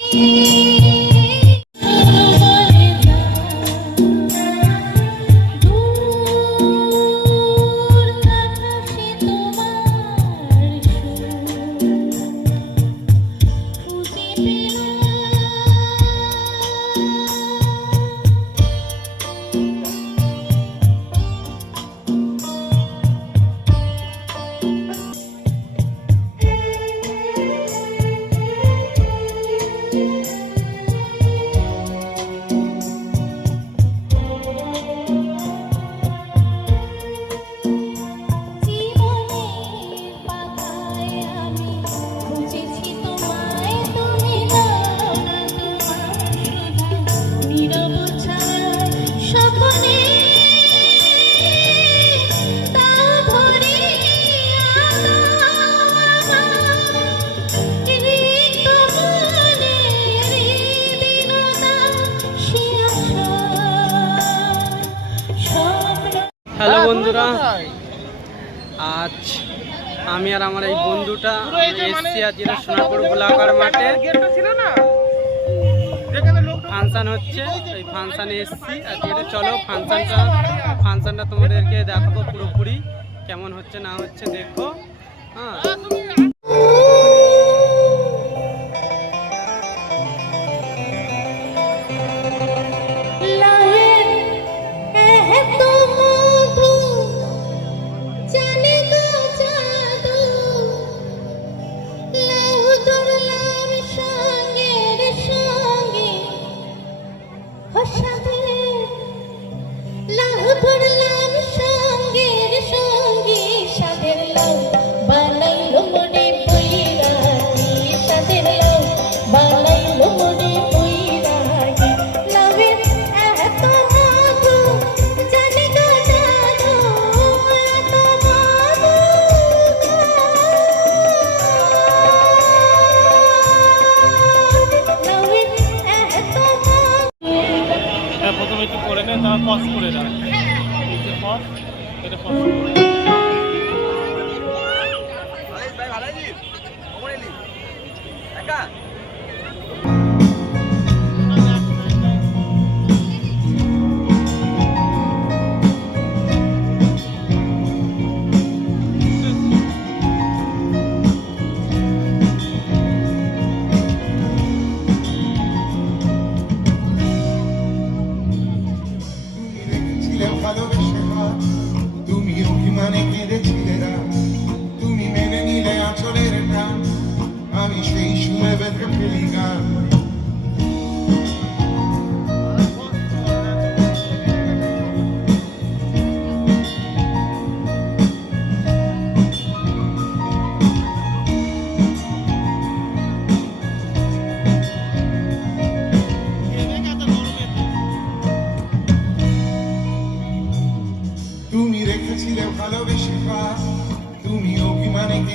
Música বন্ধুরা আজ আমি আর আমার এই বন্ধুটা এসছি আজ যেটা সোনাপুর গোলাকার মাঠে ফাংশান হচ্ছে এই ফাংশানে এসছি। আর যেটা চলো ফাংশানটা ফাংশানটা তোমাদেরকে দেখাবো পুরোপুরি কেমন হচ্ছে না হচ্ছে দেখো হ্যাঁ। গেলে তারা পজ করে দেয়। এই এটা পজ করে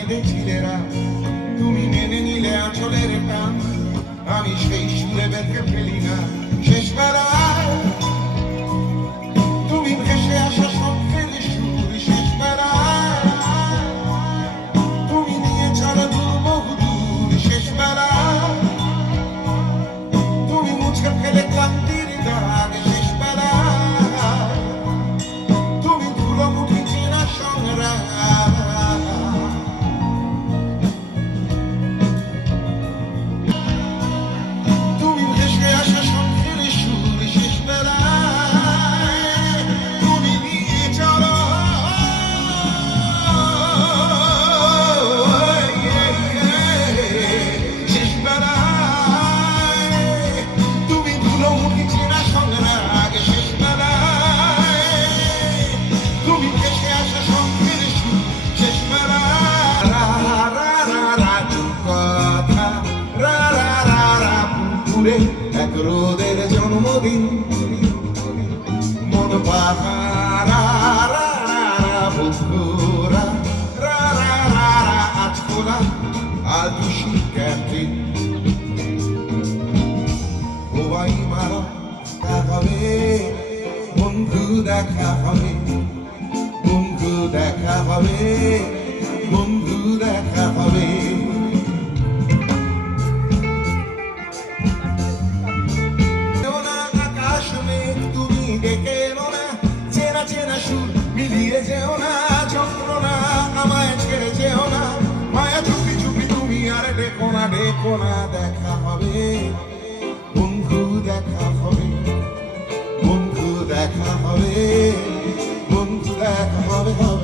deciderà, tu mi nene ni le acciolere tam, amici feci le berge pelina, তোদের জন্মদিন। মন বন্ধুরা। মারা বন্ধু দেখা হবে। বন্ধু দেখা হবে। থেকো দেখা হবে। বন্ধু দেখা হবে। বন্ধু দেখা হবে। বন্ধু দেখা হবে।